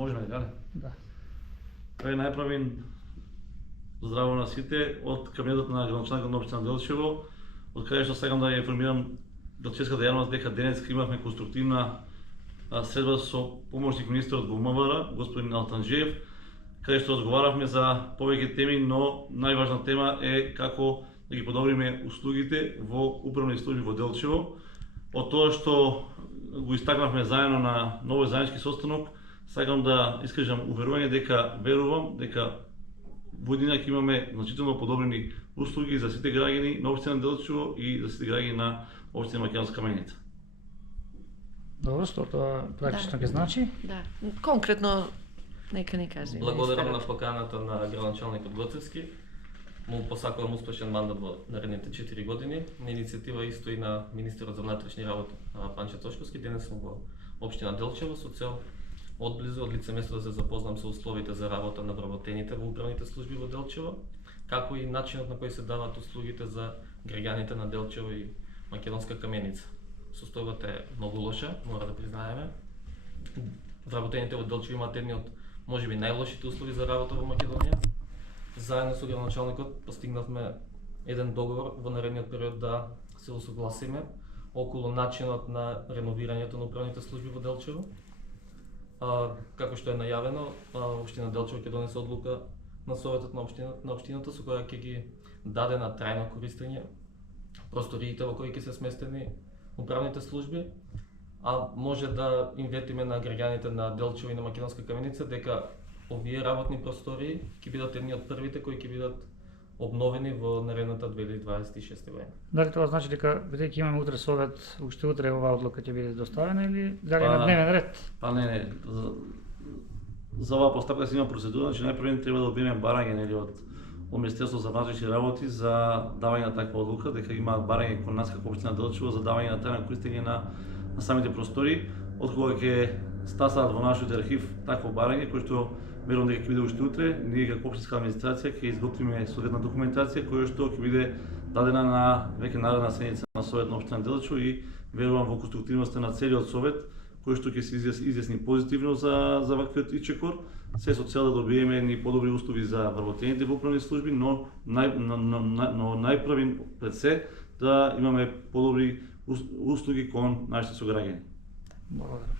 Можеме дека не? Да. Крај најправин здраво на сите од кабинетот на градоначалникот на општина Делчево, од каде што сакам да ја информирам делчевската јавност дека денеска имавме конструктивна средба со помошник министерот во МВР, господин Алтанџиев, каде што разговаравме за повеќе теми, но најважна тема е како да ги подобриме услугите во управни служби во Делчево. Од тоа што го истакнавме заедно на новој заеднички состанок, сакам да искажам уверување дека верувам дека во еднина ќе имаме значително подобрени услуги за сите граѓани на општина Делчево и за сите граѓани на општина Македонска Каменица. Добро, што тоа практично ќе значи? Да, конкретно нека ни каже. Благодарам на поканата на градоначалникот Гоцевски. Му посакувам успешен мандат во наредните 4 години. На иницијатива исто и на министерот за внатрешни работи Панче Тошковски. Денес сум во општина Делчево со цел одблизу, од лице место да се запознам со условите за работа на вработените во управните служби во Делчево, како и начинот на кој се даваат услугите за граѓаните на Делчево и Македонска Каменица. Состојбата е многу лоша, мора да признаеме. Вработените во Делчево имаат едни од можеби најлошите услови за работа во Македонија. Заедно со градоначалникот постигнавме еден договор во наредниот период да се усогласиме околу начинот на реновирањето на управните служби во Делчево. Како што е најавено, општина Делчево ќе донесе одлука на советот на општината со која ќе ги даде на трајно користење просториите во кои ќе се сместени управните служби, а може да инветиме на граѓаните на Делчево и на Македонска Каменица дека овие работни простории ќе бидат едни од првите кои ќе бидат обновени во наредната 2026 година. Дали тоа значи дека бидејќи имаме утре совет, уште утре оваа одлука ќе биде доставена или дали на дневен ред? Па не. За оваа постапка се има процедура, значи најпрво треба да добиеме барање нели од Министерството за внатрешни работи за давање на таква одлука, дека има барање кон нас како општина Делчево за давање на трајно користење на самите простори, од кога ќе стасаат во нашиот архив такво барање, кој што верувам дека ќе биде уште утре. Ние како општинска администрација ќе изготвиме соодветна документација која што ќе биде дадена на веќе наредна седница на Совет на општина Делчево и верувам во конструктивноста на целиот совет кој што ќе се изјасни позитивно за ваквиот ичекор, се со цел да добиеме едни подобри услови за вработените во управни служби, но најпрвин пред се да имаме подобри услуги кон нашите сограѓани. Благодарам.